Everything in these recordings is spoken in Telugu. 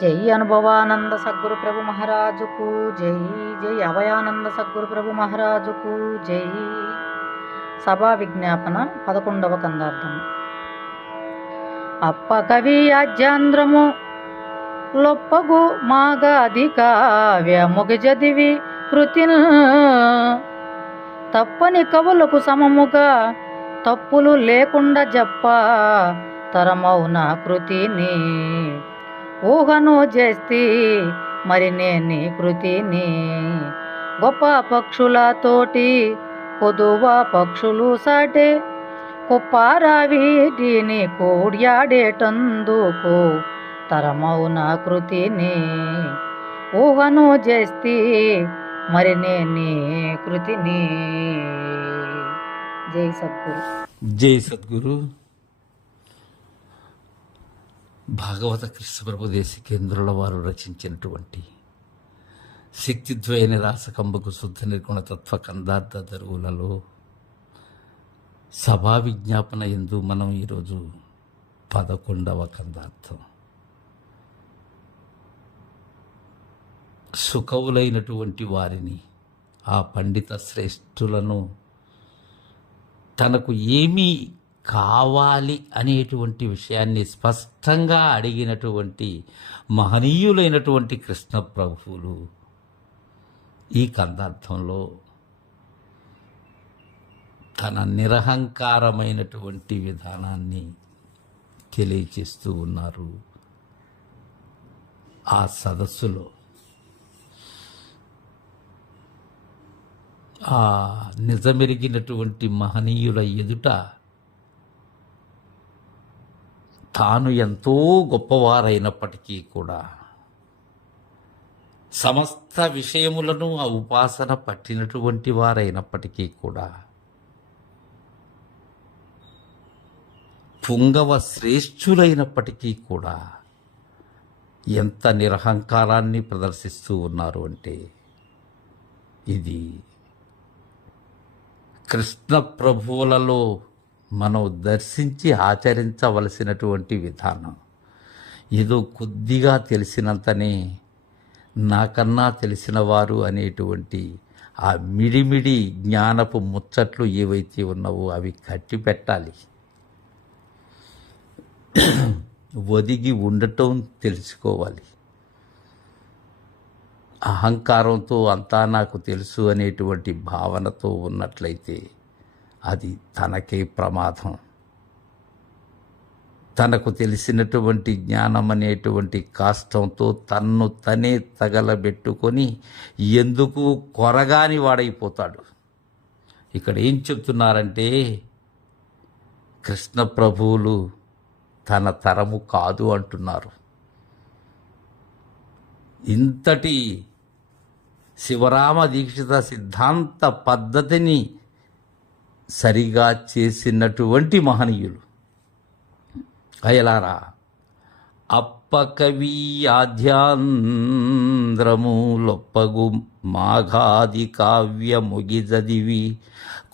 జై అనుభవానంద సద్గురు ప్రభు మహారాజుకు జై. జై అభయానంద సద్గురు ప్రభు మహారాజుకు జై. సభా విజ్ఞాపన 11వ కందార్థం. అప్ప కవి అజ్యాంధ్రము లొప్పగు మాగాది కావ్య ముగజదివి కృతిన్ తప్పని కవులకు సమముగా తప్పులు లేకుండా జప్ప తరమౌన కృతిని ఊహను చేస్తి మరి నేని కృతిని గొప్ప పక్షులతోటి కొదువ పక్షులు సాటే కుప్పారా వీటిని కూడ్యాడేటందుకు తరమౌన కృతిని ఊహను చేస్తి మరి నేని కృతిని. జై సద్గురు. జై సద్గురు. భాగవత కృష్ణ ప్రభుదేశ కేంద్రుల వారు రచించినటువంటి శక్తిద్వయ నిరాసకంబకు శుద్ధ నిర్గుణ తత్వ కందార్థ దరువులలో సభా విజ్ఞాపన ఎందు మనం ఈరోజు 11వ కందార్థం. సుకవులైనటువంటి వారిని, ఆ పండిత శ్రేష్ఠులను తనకు ఏమీ కావాలి అనేటువంటి విషయాన్ని స్పష్టంగా అడిగినటువంటి మహనీయులైనటువంటి కృష్ణ ప్రభువులు ఈ కందార్థంలో తన నిరహంకారమైనటువంటి విధానాన్ని తెలియచేస్తూ ఉన్నారు. ఆ సదస్సులో ఆ నిజమెరిగినటువంటి మహనీయుల ఎదుట తాను ఎంతో గొప్పవారైనప్పటికీ కూడా, సమస్త విషయములను ఆ ఉపాసన పట్టినటువంటి వారైనప్పటికీ కూడా, పుంగవ శ్రేష్ఠులైనప్పటికీ కూడా ఎంత నిరహంకారాన్ని ప్రదర్శిస్తూ ఉన్నారు అంటే, ఇది కృష్ణ ప్రభువులలో మనం దర్శించి ఆచరించవలసినటువంటి విధానం. ఏదో కొద్దిగా తెలిసినంతనే నాకన్నా తెలిసిన వారు అనేటువంటి ఆ మిడిమిడి జ్ఞానపు ముచ్చట్లు ఏవైతే ఉన్నావో అవి కట్టి పెట్టాలి. ఒదిగి ఉండటం తెలుసుకోవాలి. అహంకారంతో అంతా నాకు తెలుసు అనేటువంటి భావనతో ఉన్నట్లయితే అది తనకే ప్రమాదం. తనకు తెలిసినటువంటి జ్ఞానం అనేటువంటి కాష్టంతో తన్ను తనే తగలబెట్టుకొని ఎందుకు కొరగాని వాడైపోతాడు. ఇక్కడ ఏం చెప్తున్నారంటే, కృష్ణ ప్రభువులు తన తరము కాదు అంటున్నారు. ఇంతటి శివరామ దీక్షిత సిద్ధాంత పద్ధతిని సరిగా చేసినటువంటి మహనీయులు. అయలారా, అప్పకవి ఆధ్యాంధ్రము లొప్పగు మాఘాది కావ్య ముగిజదివి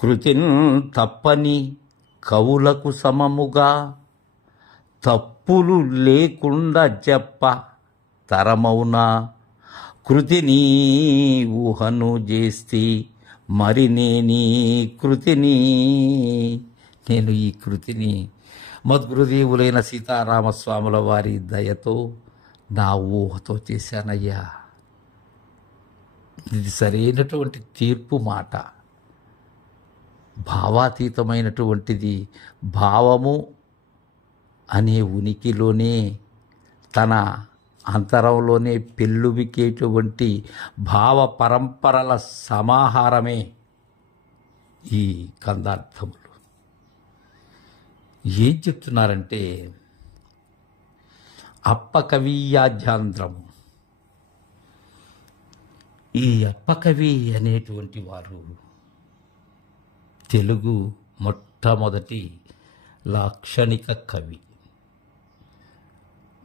కృతిన్ తప్పని కవులకు సమముగా తప్పులు లేకుండా చెప్ప తరమౌన కృతిని ఊహను చేస్తి మరి నేను ఈ కృతిని మద్గురుదేవులైన సీతారామస్వాముల వారి దయతో నా ఊహతో చేశానయ్యా. ఇది సరైనటువంటి తీర్పు మాట. భావాతీతమైనటువంటిది. భావము అనే ఉనికిలోనే, తన అంతరంలోనే పెళ్ళుబికేటువంటి భావ పరంపరల సమాహారమే ఈ కందార్థములు. ఏం చెప్తున్నారంటే, అప్పకవీయాధ్యాంధ్రము. ఈ అప్పకవి అనేటువంటి వారు తెలుగు మొట్టమొదటి లాక్షణిక కవి.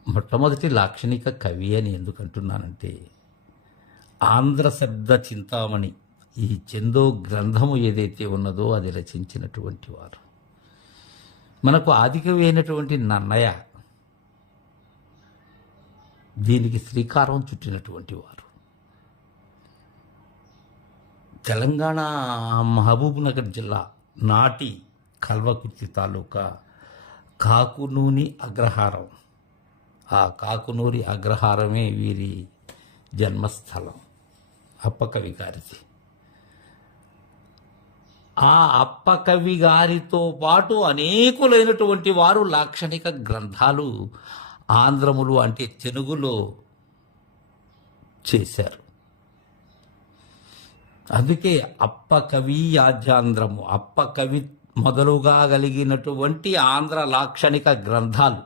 మొట్టమొదటి లాక్షణిక కవి అని ఎందుకంటున్నానంటే, ఆంధ్ర శబ్ద చింతామణి, ఈ చందో గ్రంథము ఏదైతే ఉన్నదో అది రచించినటువంటి వారు. మనకు ఆదికవి అయినటువంటి నన్నయ దీనికి శ్రీకారం చుట్టినటువంటి వారు. తెలంగాణ మహబూబ్నగర్ జిల్లా నాటి కల్వకుర్తి తాలూకా కాకునూని అగ్రహారం. ఆ కాకునూరి అగ్రహారమే వీరి జన్మస్థలం, అప్పకవి గారిది. ఆ అప్పకవి గారితో పాటు అనేకులైనటువంటి వారు లాక్షణిక గ్రంథాలు ఆంధ్రములు అంటే తెలుగులో చేశారు. అందుకే అప్పకవి యాజ్యాంధ్రము, అప్పకవి మొదలుగా కలిగినటువంటి ఆంధ్ర లాక్షణిక గ్రంథాలు,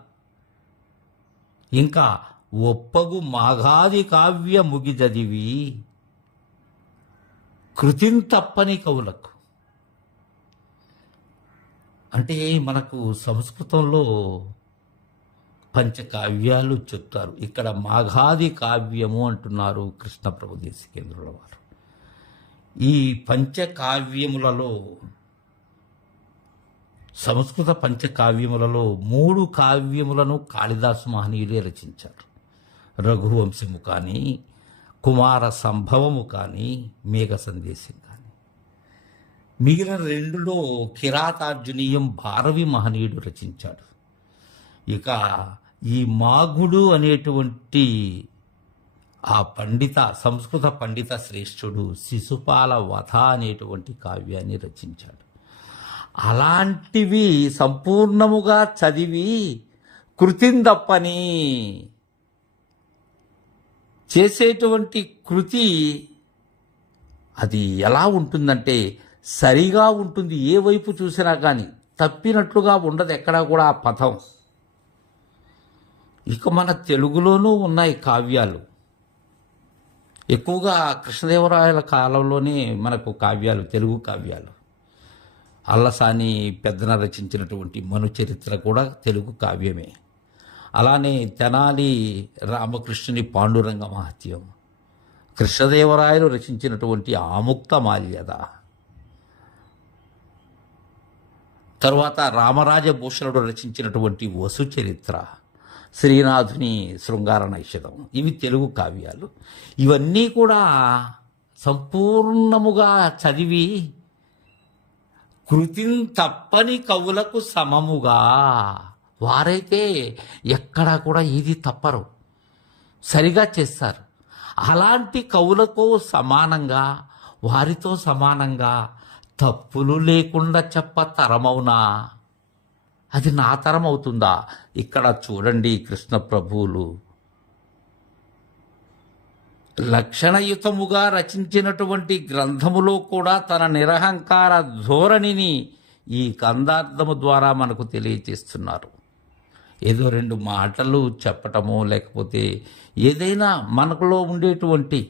ఇంకా ఒప్పగు మాఘాది కావ్య ముగిజదివి కృతిం తప్పని కవులకు. అంటే మనకు సంస్కృతంలో పంచకావ్యాలు చెప్తారు, ఇక్కడ మాఘాది కావ్యము అంటున్నారు కృష్ణప్రభు దేశికేంద్రుల వారు. ఈ పంచకావ్యములలో, సంస్కృత పంచకావ్యములలో 3 కావ్యములను కాళిదాసు మహనీయులే రచించారు. రఘువంశము కానీ, కుమార సంభవము కానీ, మేఘ సందేశం కానీ. మిగిలిన 2లో కిరాతార్జునీయం భారవి మహనీయుడు రచించాడు. ఇక ఈ మాఘుడు అనేటువంటి ఆ పండిత, సంస్కృత పండిత శ్రేష్ఠుడు శిశుపాల వధ అనేటువంటి కావ్యాన్ని రచించాడు. అలాంటివి సంపూర్ణముగా చదివి కృతిందప్పని చేసేటువంటి కృతి అది ఎలా ఉంటుందంటే సరిగా ఉంటుంది. ఏ వైపు చూసినా కానీ తప్పినట్లుగా ఉండదు ఎక్కడా కూడా ఆ పదం. ఇక మన తెలుగులోనూ ఉన్నాయి కావ్యాలు. ఎక్కువగా కృష్ణదేవరాయల కాలంలోనే మనకు కావ్యాలు, తెలుగు కావ్యాలు. అల్లసాని పెద్దన రచించినటువంటి మనుచరిత్ర కూడా తెలుగు కావ్యమే. అలానే తెనాలి రామకృష్ణుని పాండురంగ మహత్యం, కృష్ణదేవరాయలు రచించినటువంటి ఆముక్త మాల్యద, తరువాత రామరాజభూషణుడు రచించినటువంటి వసుచరిత్ర, శ్రీనాథుని శృంగార నైషధం, ఇవి తెలుగు కావ్యాలు. ఇవన్నీ కూడా సంపూర్ణముగా చదివి కృతిం తప్పని కవులకు సమముగా, వారైతే ఎక్కడా కూడా ఏది తప్పరు, సరిగా చేస్తారు. అలాంటి కవులకు సమానంగా, వారితో సమానంగా తప్పులు లేకుండా చెప్ప తరమవునా? అది నా తరం అవుతుందా? ఇక్కడ చూడండి, కృష్ణ ప్రభువులు లక్షణయుతముగా రచించినటువంటి గ్రంథములో కూడా తన నిరహంకార ధోరణిని ఈ కందార్థము ద్వారా మనకు తెలియచేస్తున్నారు. ఏదో 2 మాటలు చెప్పటమో లేకపోతే ఏదైనా మనకులో ఉండేటువంటి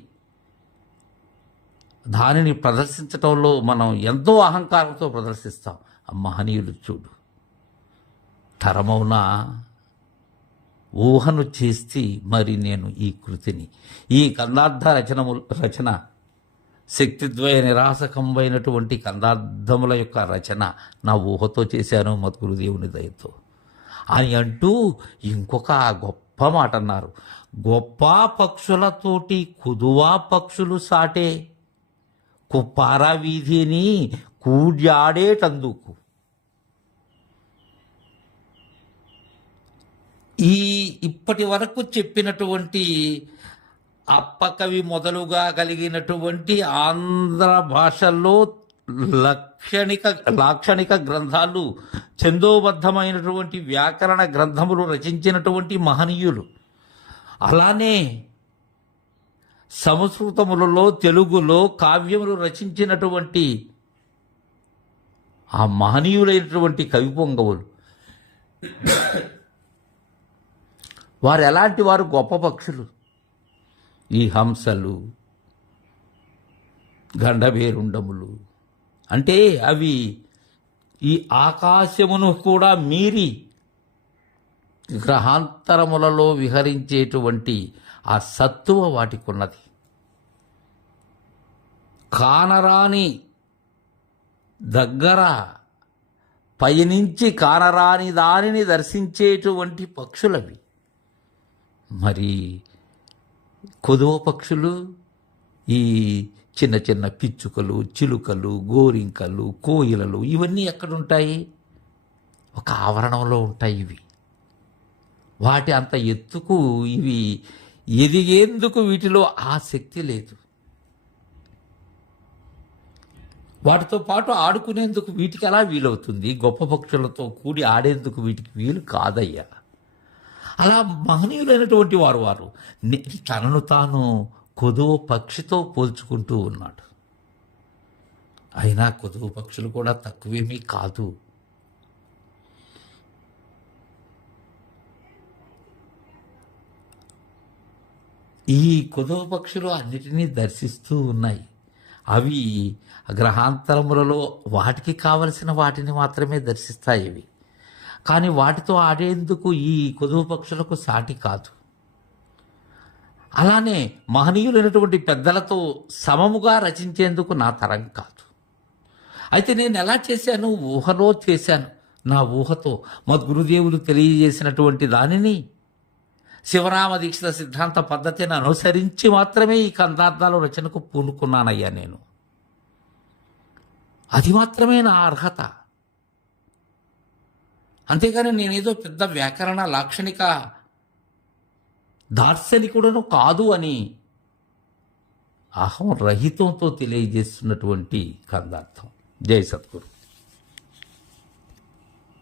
దానిని ప్రదర్శించటంలో మనం ఎంతో అహంకారంతో ప్రదర్శిస్తాం. ఆ మహనీయులు చూడు, తరమౌన ఊహను చేసి మరి నేను ఈ కృతిని, ఈ కందార్థ రచన శక్తిద్వయ నిరాసకంబైనటువంటి కందార్థముల యొక్క రచన నా ఊహతో చేశాను మద్గురు దేవుని దయతో అని అంటూ ఇంకొక గొప్ప మాట అన్నారు. గొప్ప పక్షులతోటి కుదువా పక్షులు సాటే, కుప్పారా వీధిని కూడ్యాడేటందుకు. ఇప్పటి వరకు చెప్పినటువంటి అప్పకవి మొదలుగా కలిగినటువంటి ఆంధ్ర భాషల్లో లాక్షణిక గ్రంథాలు, ఛందోబద్ధమైనటువంటి వ్యాకరణ గ్రంథములు రచించినటువంటి మహనీయులు. అలానే సంస్కృతములలో, తెలుగులో కావ్యములు రచించినటువంటి ఆ మహనీయులైనటువంటి కవి పొంగవులు. వారు ఎలాంటి వారు? గొప్ప పక్షులు. ఈ హంసలు, గండభేరుండములు అంటే అవి ఈ ఆకాశమును కూడా మీరి గ్రహాంతరములలో విహరించేటువంటి ఆ సత్తువ వాటికున్నది. కానరాని దగ్గర పయనించి కానరాని దానిని దర్శించేటువంటి పక్షులవి. మరి కొదువ పక్షులు, ఈ చిన్న చిన్న పిచ్చుకలు, చిలుకలు, గోరింకలు, కోయిలలు ఇవన్నీ ఎక్కడుంటాయి? ఒక ఆవరణంలో ఉంటాయి ఇవి. వాటి అంత ఎత్తుకు ఇవి ఎదిగేందుకు వీటిలో ఆ శక్తి లేదు. వాటితో పాటు ఆడుకునేందుకు వీటికి ఎలా వీలవుతుంది? గొప్ప పక్షులతో కూడి ఆడేందుకు వీటికి వీలు కాదయ్యా. అలా మహనీయులైనటువంటి వారు తనను తాను కొదువ పక్షితో పోల్చుకుంటూ ఉన్నాడు. అయినా కొదువ పక్షులు కూడా తక్కువేమీ కాదు. ఈ కొదువ పక్షులు అన్నిటినీ దర్శిస్తూ ఉన్నాయి. అవి గ్రహాంతరములలో వాటికి కావలసిన వాటిని మాత్రమే దర్శిస్తాయి ఇవి. కానీ వాటితో ఆడేందుకు ఈ కొదువ పక్షులకు సాటి కాదు. అలానే మహనీయులైనటువంటి పెద్దలతో సమముగా రచించేందుకు నా తరం కాదు. అయితే నేను ఎలా చేశాను? ఊహలో చేశాను. నా ఊహతో మా గురుదేవులు తెలియజేసినటువంటి దానిని శివరామ దీక్షిత సిద్ధాంత పద్ధతిని అనుసరించి మాత్రమే ఈ కందార్థాల రచనకు పూనుకున్నానయ్యా నేను. అది మాత్రమే నా అర్హత. అంతేగాని నేనేదో పెద్ద వ్యాకరణ లాక్షణిక దార్శనికుడను కాదు అని అహం రహితంతో తెలియజేస్తున్నటువంటి కందార్థం. జై సద్గురు.